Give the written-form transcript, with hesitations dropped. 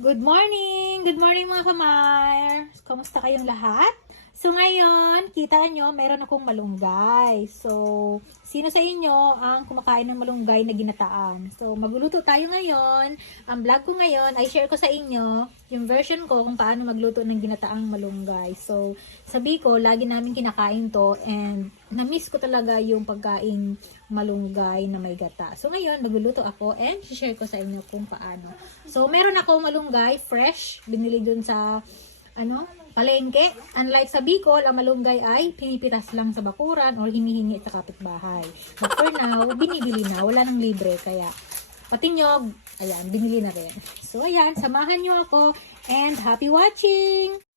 Good morning! Good morning mga kamars! Kamusta kayong lahat? So ngayon, kita nyo, meron akong malunggay. So, sino sa inyo ang kumakain ng malunggay na ginataang? So, magluluto tayo ngayon. Ang vlog ko ngayon ay share ko sa inyo yung version ko kung paano magluto ng ginataang malunggay. So, sabi ko, lagi namin kinakain to and na-miss ko talaga yung pagkain malunggay na may gata. So, ngayon, magluluto ako and share ko sa inyo kung paano. So, meron ako malunggay, fresh. Binili dun sa, palengke. Unlike sa Bicol, ang malunggay ay pinipitas lang sa bakuran or hinihingi sa kapitbahay. But for now, binibili na. Wala nang libre. Kaya, patinyog, ayan, binili na rin. So, ayan, samahan nyo ako and happy watching!